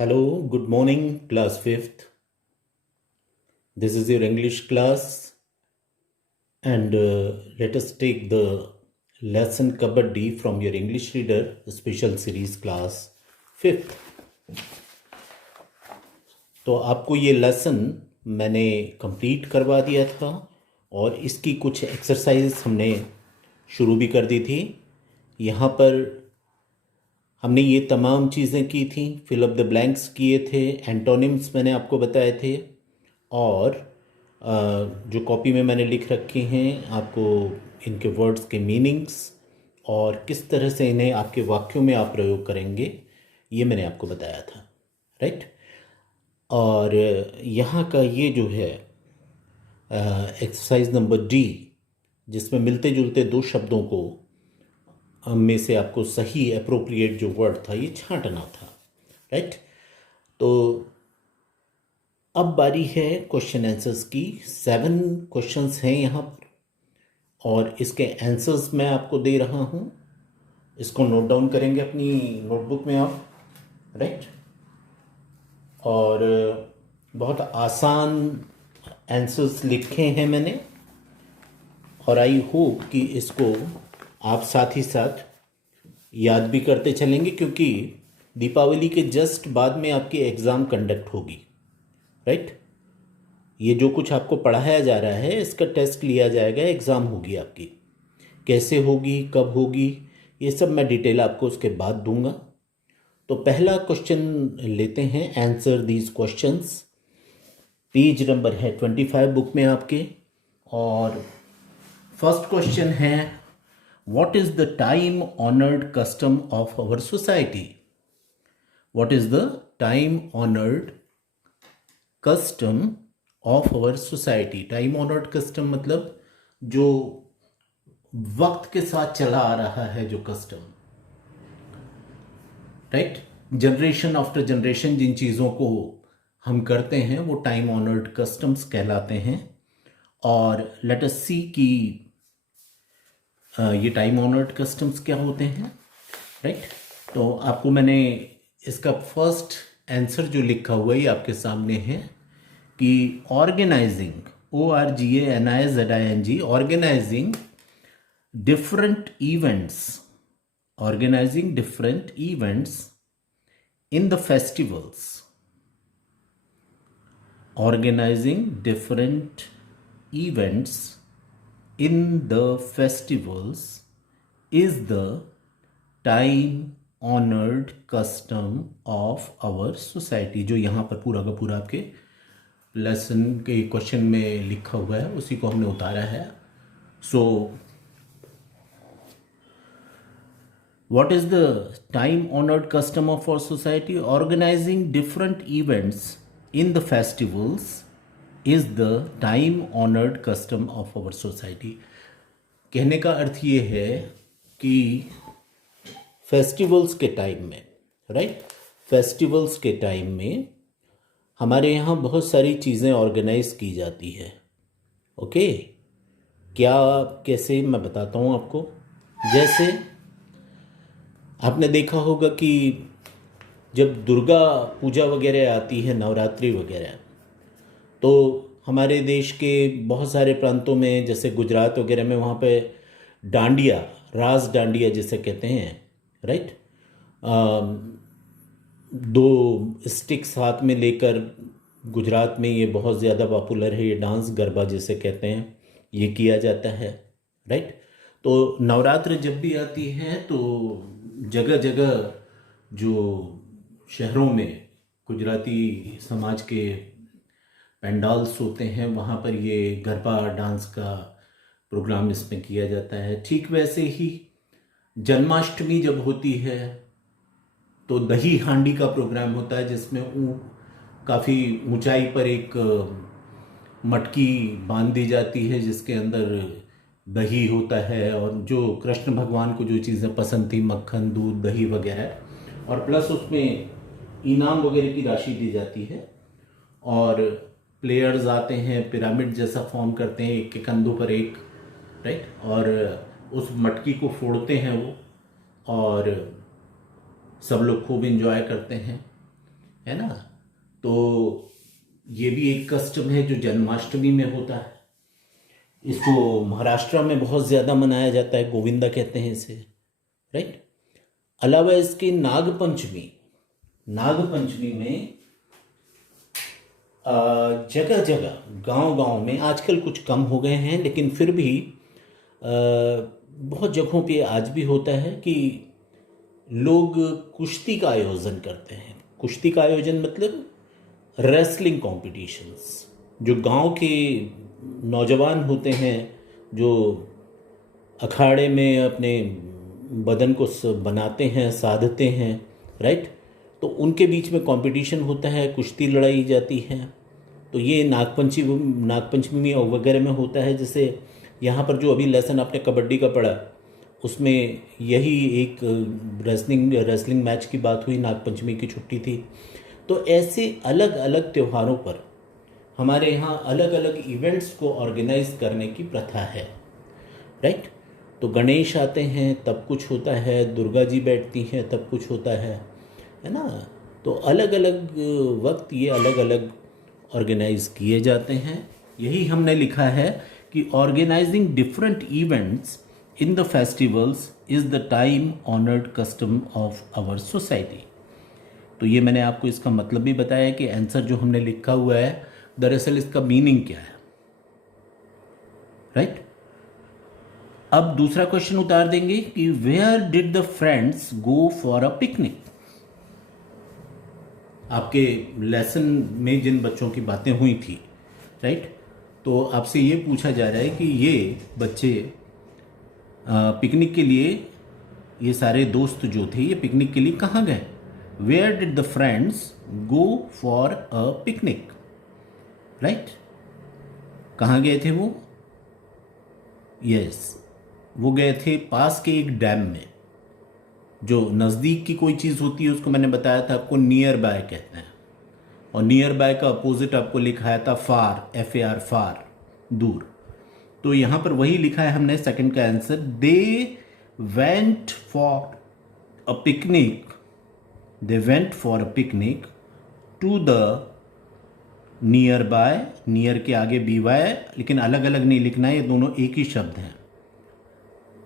Hello, good morning, class 5th. This is your English class, and let us take the lesson Kabaddi from your English reader, special series class 5th. तो आपको ये lesson मैंने complete करवा दिया था और इसकी कुछ एक्सरसाइज हमने शुरू भी कर दी थी। यहाँ पर हमने ये तमाम चीज़ें की थी, फिल अप द ब्लैंक्स किए थे, एंटोनिम्स मैंने आपको बताए थे और जो कॉपी में मैंने लिख रखे हैं आपको इनके वर्ड्स के मीनिंग्स और किस तरह से इन्हें आपके वाक्यों में आप प्रयोग करेंगे ये मैंने आपको बताया था, राइट। और यहाँ का ये जो है एक्सरसाइज नंबर डी, जिसमें मिलते जुलते दो शब्दों को में से आपको सही अप्रोप्रिएट जो वर्ड था ये छांटना था, राइट। तो अब बारी है क्वेश्चन आंसर्स की। 7 क्वेश्चंस हैं यहाँ पर और इसके आंसर्स मैं आपको दे रहा हूँ। इसको नोट डाउन करेंगे अपनी नोटबुक में आप, राइट। और बहुत आसान आंसर्स लिखे हैं मैंने और आई होप कि इसको आप साथ ही साथ याद भी करते चलेंगे, क्योंकि दीपावली के जस्ट बाद में आपकी एग्ज़ाम कंडक्ट होगी, राइट। ये जो कुछ आपको पढ़ाया जा रहा है इसका टेस्ट लिया जाएगा, एग्ज़ाम होगी आपकी। कैसे होगी, कब होगी, ये सब मैं डिटेल आपको उसके बाद दूंगा। तो पहला क्वेश्चन लेते हैं, answer these questions. Page number है 25 बुक में आपके और फर्स्ट क्वेश्चन है, what is the time honored custom of our society? What is the time honored custom of our society? Time honored custom मतलब जो वक्त के साथ चला आ रहा है जो custom, right. Generation after generation जिन चीज़ों को हम करते हैं वो टाइम ऑनर्ड कस्टम्स कहलाते हैं। और लेट अस सी कि ये टाइम ऑनर्ड कस्टम्स क्या होते हैं, राइट। तो आपको मैंने इसका फर्स्ट आंसर जो लिखा हुआ है ये आपके सामने है कि organizing, ORGANIZING, organizing different events, organizing different events in the festivals, organizing different events in the festivals is the time honored custom of our society। जो यहाँ पर पूरा का पूरा आपके लेसन के क्वेश्चन में लिखा हुआ है उसी को हमने उतारा है। सो what is the time honored custom of our society? Organizing different events in the festivals is the time honored custom of our society। कहने का अर्थ ये है कि फेस्टिवल्स के टाइम में, राइट, फेस्टिवल्स के टाइम में हमारे यहाँ बहुत सारी चीज़ें ऑर्गेनाइज की जाती है। ओके, क्या कैसे मैं बताता हूँ आपको। जैसे आपने देखा होगा कि जब दुर्गा पूजा वगैरह आती है, नवरात्रि वगैरह, तो हमारे देश के बहुत सारे प्रांतों में जैसे गुजरात वगैरह में वहाँ पे डांडिया, रास डांडिया जिसे कहते हैं, राइट, 2 स्टिक्स हाथ में लेकर, गुजरात में ये बहुत ज़्यादा पॉपुलर है, ये डांस गरबा जिसे कहते हैं, ये किया जाता है, राइट। तो नवरात्र जब भी आती है तो जगह जगह जो शहरों में गुजराती समाज के पेंडाल्स होते हैं वहाँ पर ये गरबा डांस का प्रोग्राम इसमें किया जाता है। ठीक वैसे ही जन्माष्टमी जब होती है तो दही हांडी का प्रोग्राम होता है, जिसमें काफ़ी ऊंचाई पर एक मटकी बांध दी जाती है जिसके अंदर दही होता है और जो कृष्ण भगवान को जो चीज़ें पसंद थी, मक्खन, दूध, दही वगैरह, और प्लस उसमें इनाम वगैरह की राशि दी जाती है। और प्लेयर्स आते हैं, पिरामिड जैसा फॉर्म करते हैं, एक के कंधों पर एक, राइट, और उस मटकी को फोड़ते हैं वो, और सब लोग खूब एंजॉय करते हैं। है ना। तो ये भी एक कस्टम है जो जन्माष्टमी में होता है। इसको महाराष्ट्र में बहुत ज़्यादा मनाया जाता है, गोविंदा कहते हैं इसे, राइट। अलावा इसके नागपंचमी, नागपंचमी में जगह जगह गांव गांव में, आजकल कुछ कम हो गए हैं लेकिन फिर भी बहुत जगहों पे आज भी होता है कि लोग कुश्ती का आयोजन करते हैं। कुश्ती का आयोजन मतलब रेसलिंग कॉम्पिटिशन्स। जो गांव के नौजवान होते हैं जो अखाड़े में अपने बदन को बनाते हैं, साधते हैं, राइट, तो उनके बीच में कंपटीशन होता है, कुश्ती लड़ाई जाती है। तो ये नागपंचमी वगैरह में होता है। जैसे यहाँ पर जो अभी लेसन आपने कबड्डी का पढ़ा, उसमें यही एक रेसलिंग मैच की बात हुई, नागपंचमी की छुट्टी थी। तो ऐसे अलग अलग त्योहारों पर हमारे यहाँ अलग अलग इवेंट्स को ऑर्गेनाइज करने की प्रथा है, राइट। तो गणेश आते हैं तब कुछ होता है, दुर्गा जी बैठती हैं तब कुछ होता है ना। तो अलग अलग वक्त ये अलग अलग ऑर्गेनाइज किए जाते हैं। यही हमने लिखा है कि organizing different events in the festivals is the time honoured custom of our society. तो ये मैंने आपको इसका मतलब भी बताया कि आंसर जो हमने लिखा हुआ है दरअसल इसका मीनिंग क्या है, राइट। अब दूसरा क्वेश्चन उतार देंगे कि where did the friends go for a picnic. आपके लेसन में जिन बच्चों की बातें हुई थी, राइट, तो आपसे ये पूछा जा रहा है कि ये बच्चे पिकनिक के लिए, ये सारे दोस्त जो थे ये पिकनिक के लिए कहाँ गए। Where did the friends go for a picnic, right. कहाँ गए थे वो? यस, वो गए थे पास के एक डैम में। जो नज़दीक की कोई चीज़ होती है उसको मैंने बताया था आपको नियर बाय कहते हैं, और नियर बाय का अपोजिट आपको लिखाया था फार, FAR, फार, दूर। तो यहाँ पर वही लिखा है हमने सेकंड का answer. They went for a picnic, they went for a picnic to the near by, near के आगे BY, लेकिन अलग अलग नहीं लिखना है, ये दोनों एक ही शब्द हैं।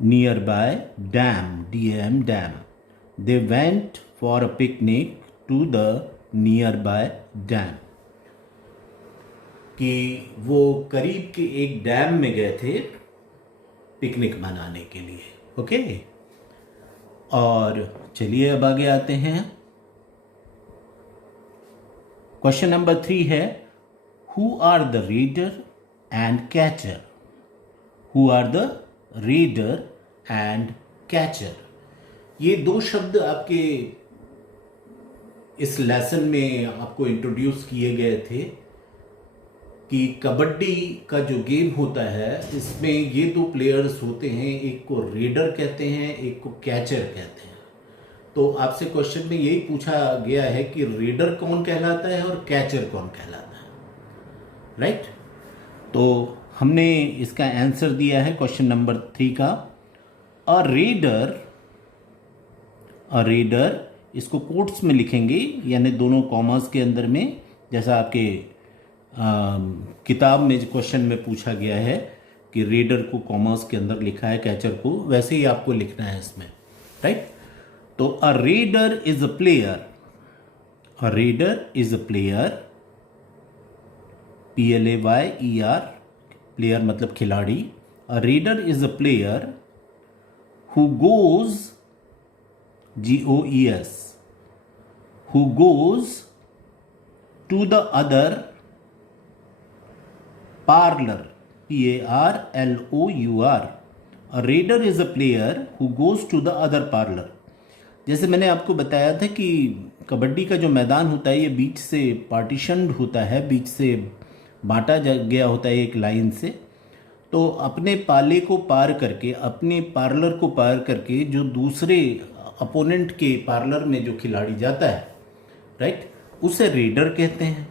Near by dam, DAM, dam. They went for a picnic to the near by dam, कि वो करीब के एक डैम में गए थे पिकनिक मनाने के लिए, ओके। और चलिए अब आगे आते हैं। क्वेश्चन नंबर 3 है, who are the reader and catcher. Who are the reader and catcher. ये दो शब्द आपके इस लेसन में आपको इंट्रोड्यूस किए गए थे कि कबड्डी का जो गेम होता है इसमें ये दो प्लेयर्स होते हैं, एक को रीडर कहते हैं, एक को कैचर कहते हैं। तो आपसे क्वेश्चन में यही पूछा गया है कि रीडर कौन कहलाता है और कैचर कौन कहलाता है, राइट। तो हमने इसका आंसर दिया है क्वेश्चन नंबर 3 का। अ रीडर, इसको कोट्स में लिखेंगे, यानी दोनों कॉमास के अंदर में, जैसा आपके किताब में क्वेश्चन में पूछा गया है कि रीडर को कॉमास के अंदर लिखा है, कैचर को वैसे ही आपको लिखना है इसमें, राइट। तो a reader is a player, a reader is a player, PLAYER, player मतलब खिलाड़ी। A reader is a player who goes, GOES, who goes to the other parlor, PARLOUR. A reader is a player who goes to the other parlor. जैसे मैंने आपको बताया था कि कबड्डी का जो मैदान होता है ये बीच से पार्टीशन्ड होता है, बीच से बांटा गया होता है एक लाइन से। तो अपने पाले को पार करके, अपने पार्लर को पार करके जो दूसरे अपोनेंट के पार्लर में जो खिलाड़ी जाता है, राइट, उसे रीडर कहते हैं,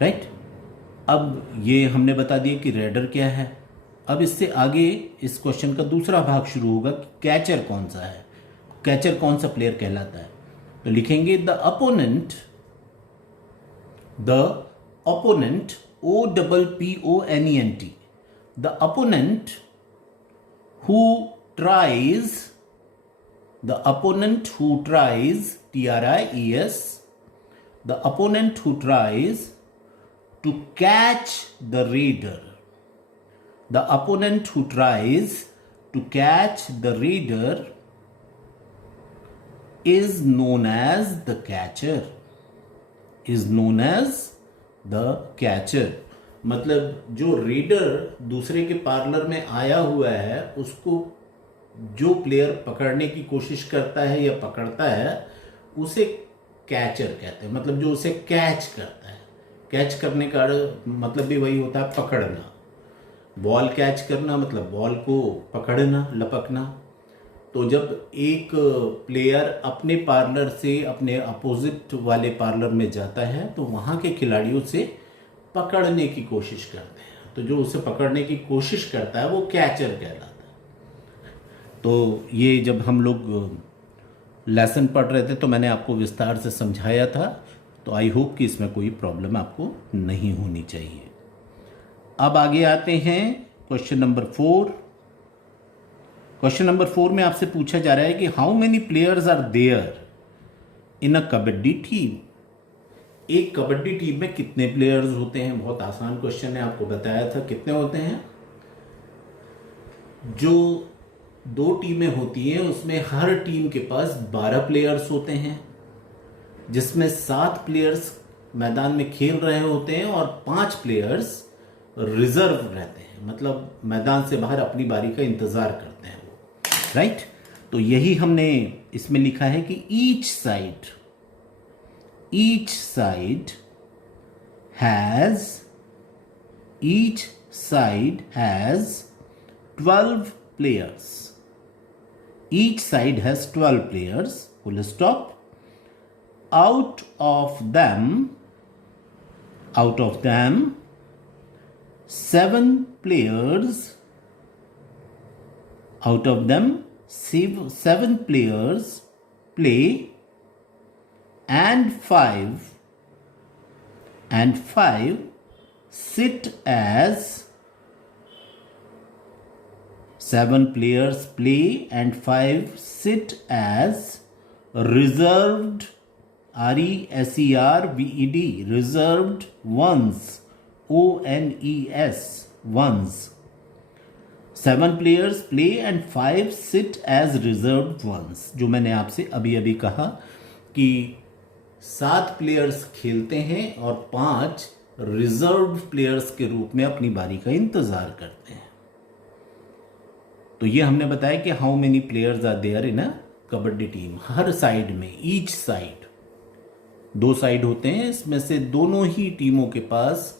राइट। अब ये हमने बता दिया कि रेडर क्या है। अब इससे आगे इस क्वेश्चन का दूसरा भाग शुरू होगा कि कैचर कौन सा है, कैचर कौन सा प्लेयर कहलाता है। तो लिखेंगे the opponent The opponent, OPPONENT, the opponent who tries, TRIES, the opponent who tries to catch the raider. The opponent who tries to catch the raider is known as the catcher. मतलब जो raider दूसरे के parlour में आया हुआ है उसको जो प्लेयर पकड़ने की कोशिश करता है या पकड़ता है उसे कैचर कहते हैं। मतलब जो उसे कैच करता है, कैच करने का मतलब भी वही होता है पकड़ना। बॉल कैच करना मतलब बॉल को पकड़ना, लपकना। तो जब एक प्लेयर अपने पार्लर से अपने अपोजिट वाले पार्लर में जाता है तो वहाँ के खिलाड़ियों से पकड़ने की कोशिश करते हैं, तो जो उसे पकड़ने की कोशिश करता है वो कैचर कहलाता है। तो ये जब हम लोग लेसन पढ़ रहे थे तो मैंने आपको विस्तार से समझाया था, तो आई होप कि इसमें कोई प्रॉब्लम आपको नहीं होनी चाहिए। अब आगे आते हैं क्वेश्चन नंबर 4। क्वेश्चन नंबर 4 में आपसे पूछा जा रहा है कि how many players are there in a kabaddi team. एक कबड्डी टीम में कितने प्लेयर्स होते हैं? बहुत आसान क्वेश्चन है, आपको बताया था कितने होते हैं। जो 2 टीमें होती हैं उसमें हर टीम के पास 12 प्लेयर्स होते हैं, जिसमें 7 प्लेयर्स मैदान में खेल रहे होते हैं और 5 प्लेयर्स रिजर्व रहते हैं, मतलब मैदान से बाहर अपनी बारी का इंतजार करते हैं वो, राइट। तो यही हमने इसमें लिखा है कि each side has 12 players. Each side has 12 players, full stop. Out of them 7 players play and 5 sit as 7 players play and 5 sit as reserved, RESERVED, reserved ones, ONES, ones. 7 players play and 5 sit as reserved ones. जो मैंने आपसे अभी अभी कहा कि 7 players खेलते हैं और 5 रिजर्व प्लेयर्स के रूप में अपनी बारी का इंतजार करते हैं। तो ये हमने बताया कि how many players are there in a kabaddi team. हर साइड में, ईच साइड, 2 साइड होते हैं, इसमें से दोनों ही टीमों के पास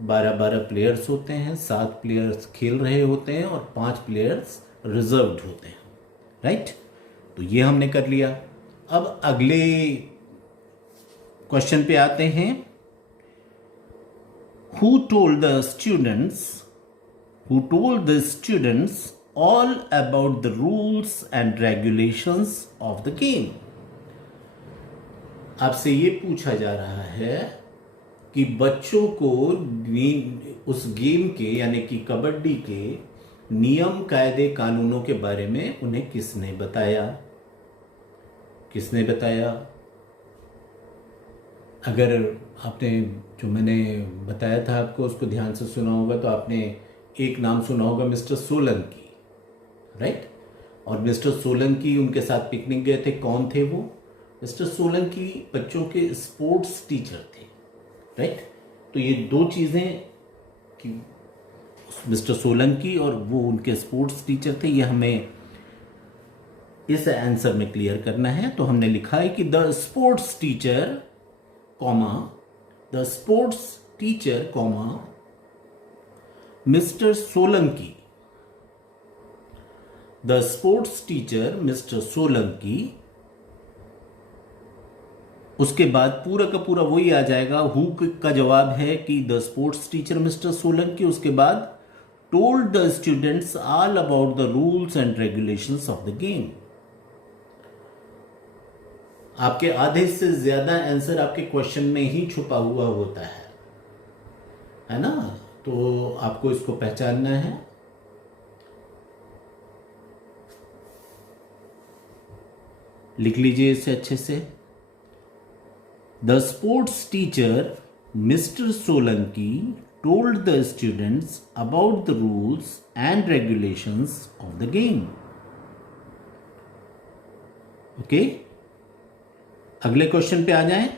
12 प्लेयर्स होते हैं, 7 प्लेयर्स खेल रहे होते हैं और 5 प्लेयर्स रिजर्व्ड होते हैं, राइट। तो ये हमने कर लिया। अब अगले क्वेश्चन पे आते हैं। Who told the students all about the rules and regulations of the game? आपसे ये पूछा जा रहा है कि बच्चों को उस गेम के यानी कि कबड्डी के नियम, कायदे, कानूनों के बारे में उन्हें किसने बताया? अगर आपने जो मैंने बताया था आपको उसको ध्यान से सुना होगा तो आपने एक नाम सुना होगा, मिस्टर सोलंकी, राइट। और मिस्टर सोलंकी उनके साथ पिकनिक गए थे। कौन थे वो? मिस्टर सोलंकी बच्चों के स्पोर्ट्स टीचर थे, राइट। तो ये 2 चीज़ें कि मिस्टर सोलंकी और वो उनके स्पोर्ट्स टीचर थे, ये हमें इस आंसर में क्लियर करना है। तो हमने लिखा है कि the sports teacher mister Solanki, the sports teacher mister Solanki. उसके बाद पूरा का पूरा वही आ जाएगा। हु का जवाब है कि the sports teacher mister Solanki. उसके बाद told the students all about the rules and regulations of the game. आपके आधे से ज्यादा आंसर आपके क्वेश्चन में ही छुपा हुआ होता है ना। तो आपको इसको पहचानना है। लिख लीजिए इसे अच्छे से। The sports teacher mister Solanki told the students about the rules and regulations of the game. Okay, अगले क्वेश्चन पे आ जाएं।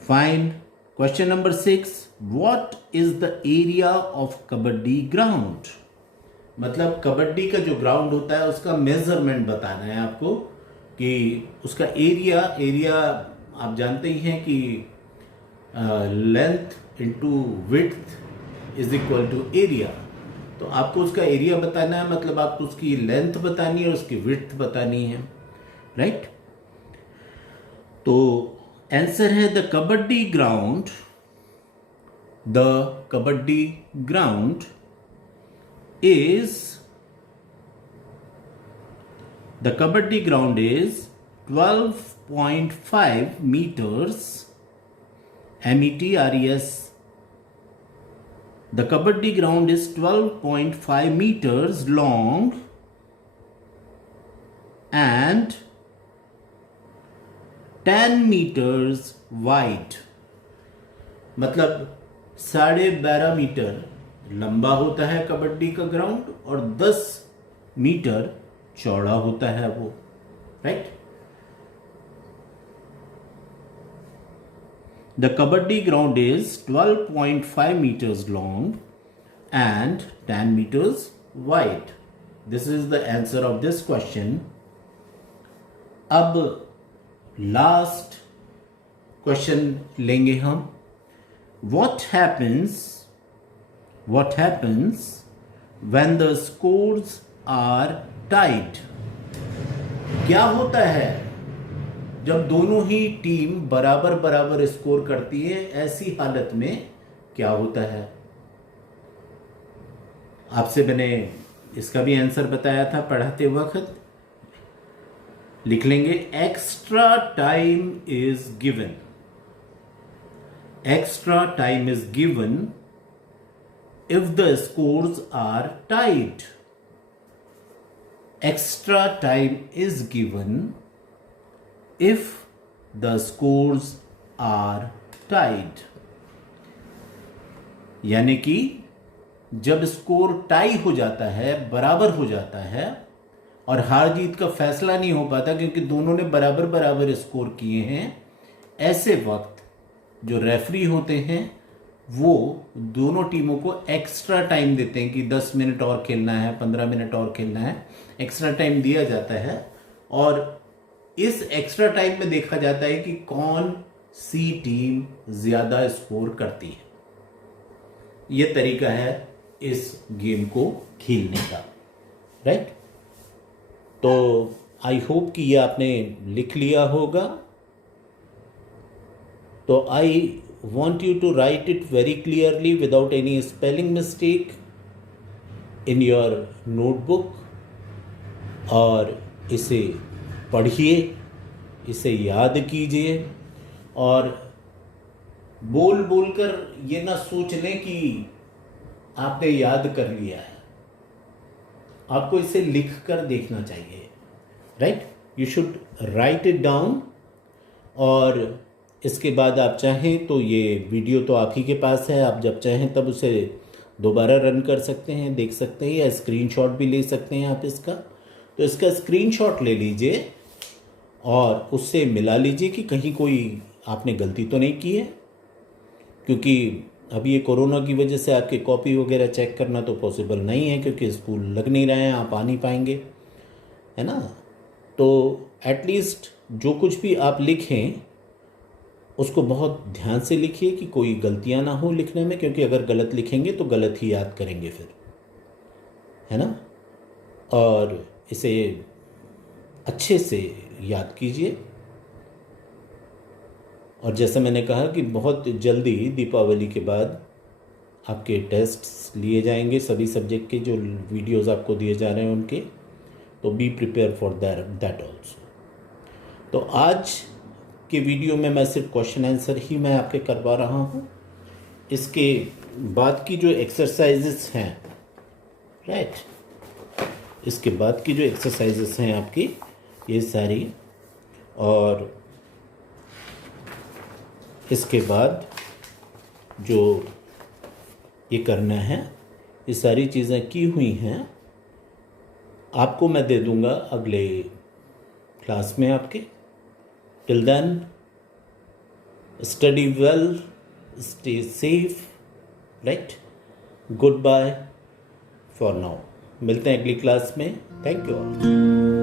Find question number 6, what is the area of kabaddi ground. मतलब कबड्डी का जो ग्राउंड होता है उसका मेजरमेंट बताना है आपको कि उसका एरिया आप जानते ही हैं कि length into width is equal to area. तो आपको उसका एरिया बताना है, मतलब आपको उसकी लेंथ बतानी है और उसकी विड्थ बतानी है, राइट। तो आंसर है the kabaddi ground is 12.5 meters METRES. The Kabaddi ground is 12.5 meters long and 10 meters wide. मतलब 12.5 मीटर लंबा होता है कबड्डी का ग्राउंड और 10 मीटर चौड़ा होता है वो, right. The Kabaddi ground is 12.5 meters long and 10 meters wide. This is the answer of this question. अब लास्ट क्वेश्चन लेंगे हम। What happens when the scores are tied? क्या होता है जब दोनों ही टीम बराबर बराबर स्कोर करती है? ऐसी हालत में क्या होता है? आपसे मैंने इसका भी आंसर बताया था पढ़ाते वक्त। लिख लेंगे, extra time is given. Extra time is given if the scores are tied. Extra time is given if the scores are tied। यानी कि जब स्कोर टाई हो जाता है, बराबर हो जाता है और हार जीत का फैसला नहीं हो पाता क्योंकि दोनों ने बराबर बराबर स्कोर किए हैं, ऐसे वक्त जो रेफरी होते हैं वो दोनों टीमों को एक्स्ट्रा टाइम देते हैं कि 10 मिनट और खेलना है, 15 मिनट और खेलना है। एक्स्ट्रा टाइम दिया जाता है और इस एक्स्ट्रा टाइम में देखा जाता है कि कौन सी टीम ज्यादा स्कोर करती है। यह तरीका है इस गेम को खेलने का, राइट। तो आई होप कि यह आपने लिख लिया होगा। तो I want you to write it very clearly without any spelling mistake in your notebook और इसे पढ़िए, इसे याद कीजिए और बोल बोलकर ये ना सोच लें कि आपने याद कर लिया है। आपको इसे लिख कर देखना चाहिए, right. You should write it down और इसके बाद आप चाहें तो ये वीडियो तो आप ही के पास है, आप जब चाहें तब उसे दोबारा रन कर सकते हैं, देख सकते हैं, या स्क्रीनशॉट भी ले सकते हैं आप इसका। तो इसका स्क्रीनशॉट ले लीजिए और उससे मिला लीजिए कि कहीं कोई आपने गलती तो नहीं की है, क्योंकि अभी ये कोरोना की वजह से आपके कॉपी वगैरह चेक करना तो पॉसिबल नहीं है क्योंकि स्कूल लग नहीं रहे हैं, आप आ नहीं पाएंगे, है ना। तो एटलीस्ट जो कुछ भी आप लिखें उसको बहुत ध्यान से लिखिए कि कोई गलतियां ना हो लिखने में, क्योंकि अगर गलत लिखेंगे तो गलत ही याद करेंगे फिर, है ना। और इसे अच्छे से याद कीजिए। और जैसा मैंने कहा कि बहुत जल्दी दीपावली के बाद आपके टेस्ट्स लिए जाएंगे, सभी सब्जेक्ट के जो वीडियोस आपको दिए जा रहे हैं उनके। तो be prepare for that also. तो आज के वीडियो में मैं सिर्फ क्वेश्चन आंसर ही मैं आपके करवा रहा हूँ। इसके बाद की जो एक्सरसाइजेस हैं, राइट, इसके बाद की जो एक्सरसाइजेस हैं आपकी ये सारी, और इसके बाद जो ये करना है, ये सारी चीज़ें की हुई हैं, आपको मैं दे दूंगा अगले क्लास में आपके। Till then study well, stay safe, right, goodbye for now. मिलते हैं अगली क्लास में। Thank you all.